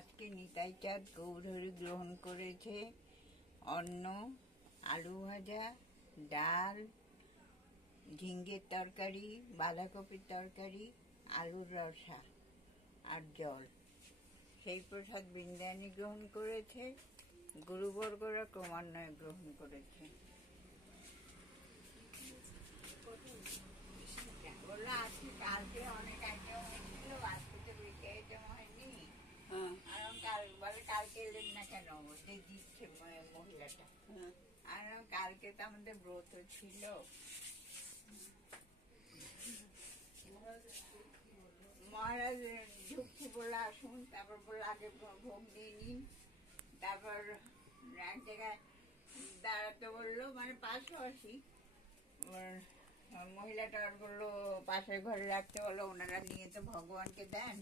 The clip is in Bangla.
আজকে নিতাই চাঁদ গৌরহরি গ্রহণ করেছে অন্ন, আলু ভাজা, ডাল, ঝিঙ্গের তরকারি, বাঁধাকপির তরকারি, আলুর রসা আর জল। সেই প্রসাদ বৃন্দায়নী গ্রহণ করেছে, গুরুবর্গরা ক্রমান্বয়ে গ্রহণ করেছে। বললো আজকে কালকে অনেক আইটেম হয়েছিল, আজকে তো বেশি আইটেম হয়নি। কালকে এলেন না কেন, যে দিচ্ছে মহিলাটা। আর কালকে তো আমাদের ব্রত ছিল। মহারাজ ঢুকছি বলে আসুন, তারপর বললো আগে ভোগ দিয়ে নিন, তারপর এক জায়গায় দাঁড়াতে বললো, মানে পাশাপাশি। মহিলাটা বললো পাশের ঘরে রাখতে, বলো ওনারা নিয়ে তো ভগবানকে দেন।